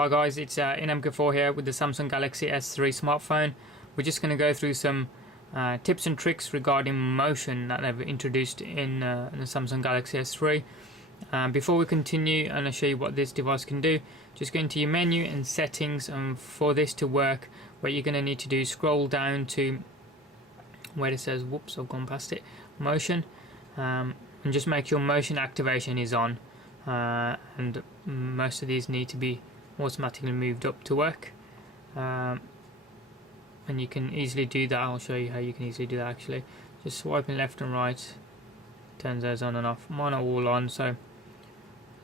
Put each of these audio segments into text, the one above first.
Hi guys, it's i9300 here with the Samsung Galaxy S3 smartphone. We're just going to go through some tips and tricks regarding motion that they've introduced in the Samsung Galaxy S3. Before we continue, and I'll show you what this device can do, just go into your menu and settings, and for this to work, what you're going to need to do is scroll down to where it says, whoops, I've gone past it, motion, and just make sure motion activation is on, and most of these need to be automatically moved up to work, and you can easily do that. I'll show you how you can easily do that actually. Just swiping left and right turns those on and off. Mine are all on, so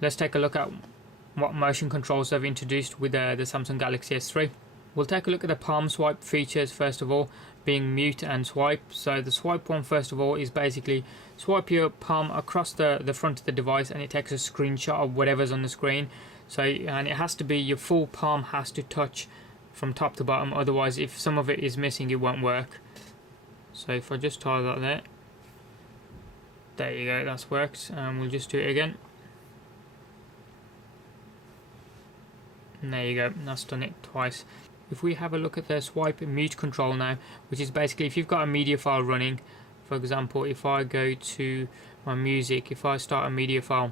let's take a look at what motion controls they've introduced with the Samsung Galaxy S3. We'll take a look at the palm swipe features first of all, being mute and swipe. So the swipe one first of all is basically swipe your palm across the front of the device and it takes a screenshot of whatever's on the screen. So, and it has to be, your full palm has to touch from top to bottom, otherwise if some of it is missing it won't work. So if I just tie that there you go, that's worked, and we'll just do it again. And there you go, that's done it twice. If we have a look at the swipe mute control now, which is basically if you've got a media file running, for example if I go to my music, if I start a media file,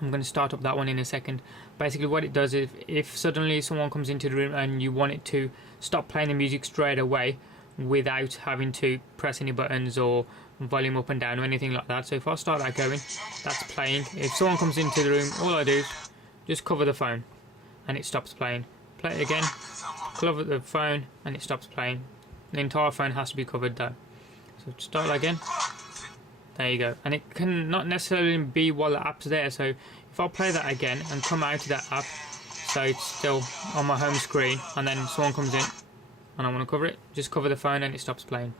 I'm going to start up that one in a second. Basically what it does is if suddenly someone comes into the room and you want it to stop playing the music straight away without having to press any buttons or volume up and down or anything like that. So if I start that going, that's playing. If someone comes into the room, all I do is just cover the phone and it stops playing. Play it again, cover the phone and it stops playing. The entire phone has to be covered though. So start that again. There you go, and it can not necessarily be while the app's there. So if I play that again and come out of that app, so it's still on my home screen, and then someone comes in and I want to cover it, just cover the phone and it stops playing.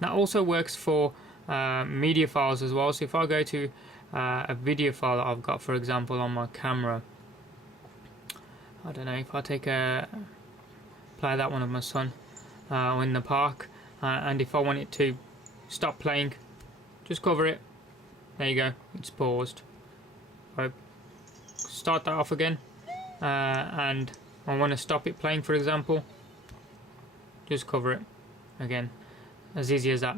That also works for media files as well. So if I go to a video file that I've got, for example, on my camera, I don't know, if I take play that one of my son in the park, and if I want it to stop playing, just cover it. There you go, it's paused. I start that off again, and I want to stop it playing, for example, just cover it again. As easy as that.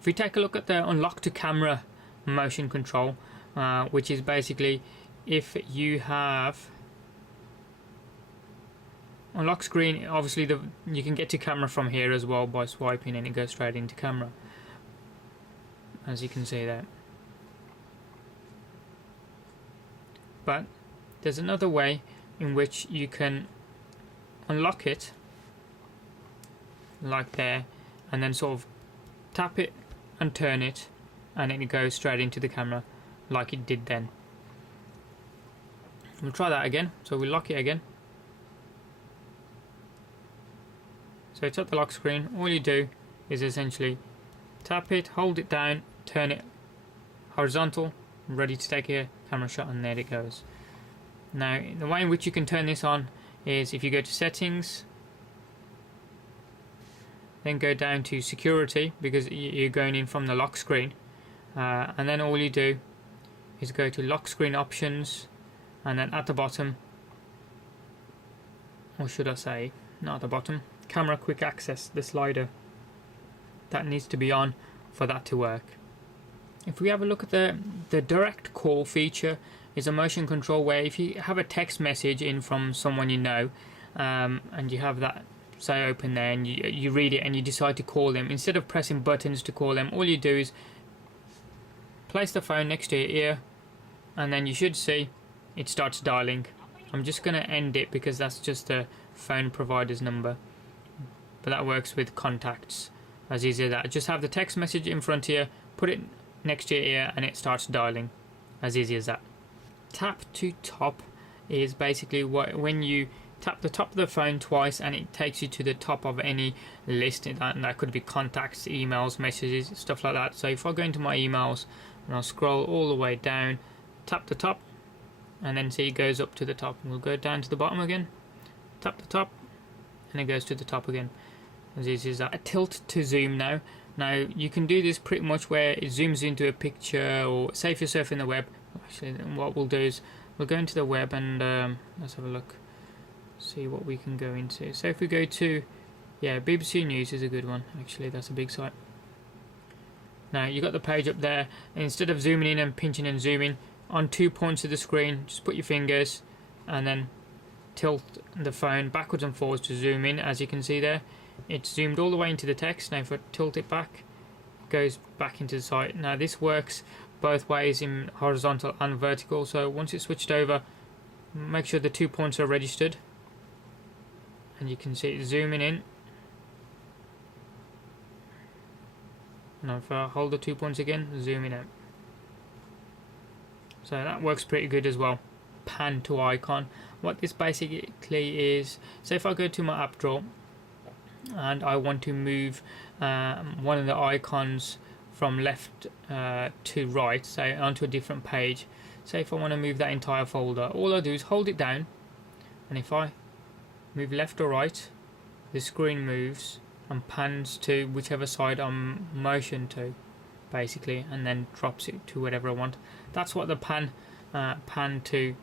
If we take a look at the unlock to camera motion control, which is basically if you have unlock screen, obviously you can get to camera from here as well by swiping and it goes straight into camera, as you can see there. But there's another way in which you can unlock it, like there, and then sort of tap it and turn it and it goes straight into the camera like it did then. We'll try that again. So we'll lock it again. So it's at the lock screen. All you do is essentially tap it, hold it down, turn it horizontal, ready to take a camera shot, and there it goes. Now the way in which you can turn this on is if you go to settings, then go down to security, because you're going in from the lock screen, and then all you do is go to lock screen options, and then at the bottom, or should I say not at the bottom, camera quick access, the slider that needs to be on for that to work. If we have a look at the direct call feature, is a motion control where if you have a text message in from someone you know, and you have that say open there, and you read it and you decide to call them, instead of pressing buttons to call them, all you do is place the phone next to your ear and then you should see it starts dialing. I'm just going to end it because that's just the phone provider's number, but that works with contacts as easy as that. Just have the text message in front of you, put it next to your ear and it starts dialing, as easy as that. Tap to top is basically when you tap the top of the phone twice and it takes you to the top of any list, and that could be contacts, emails, messages, stuff like that. So if I go into my emails and I'll scroll all the way down, tap the top, and then see it goes up to the top, and we'll go down to the bottom again, tap the top, and it goes to the top again, as easy as that. A tilt to zoom now. Now you can do this pretty much where it zooms into a picture, or say if you're surfing the web. Actually, what we'll do is we'll go into the web and let's have a look. see what we can go into. So if we go to, yeah, BBC News is a good one actually, that's a big site. Now you got the page up there, and instead of zooming in and pinching and zooming on 2 points of the screen, just put your fingers and then tilt the phone backwards and forwards to zoom in. As you can see there, it's zoomed all the way into the text. Now if I tilt it back, it goes back into the site. Now this works both ways, in horizontal and vertical, so once it's switched over, make sure the 2 points are registered, and you can see it zooming in. Now if I hold the 2 points again, zooming out. So that works pretty good as well. Pan to icon. What this basically is, so if I go to my app drawer and I want to move one of the icons from left to right, say onto a different page, say if I want to move that entire folder, all I do is hold it down, and if I move left or right, the screen moves and pans to whichever side I'm motioned to, basically, and then drops it to whatever I want. That's what the pan to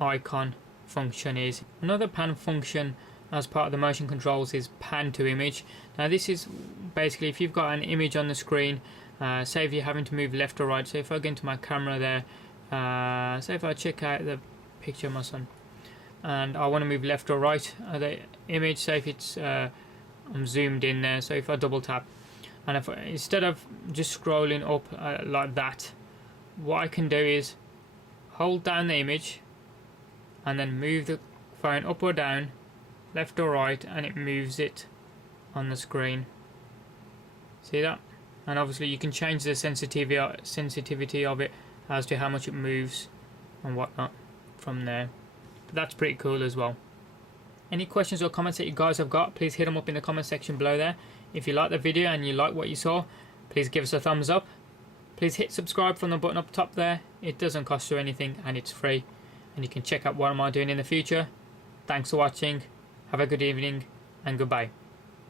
icon function is. Another pan function as part of the motion controls is pan to image. Now this is basically if you've got an image on the screen, say if you're having to move left or right, so if I go into my camera there, say if I check out the picture of my son and I want to move left or right the image, say if it's I'm zoomed in there, so if I double tap, and if instead of just scrolling up like that, what I can do is hold down the image and then move the phone up or down, left or right, and it moves it on the screen. See that? And obviously you can change the sensitivity of it as to how much it moves and whatnot from there. But that's pretty cool as well. Any questions or comments that you guys have got, please hit them up in the comment section below there. If you like the video and you like what you saw, please give us a thumbs up. Please hit subscribe from the button up top there. It doesn't cost you anything and it's free. And you can check out what am I doing in the future. Thanks for watching. Have a good evening and goodbye.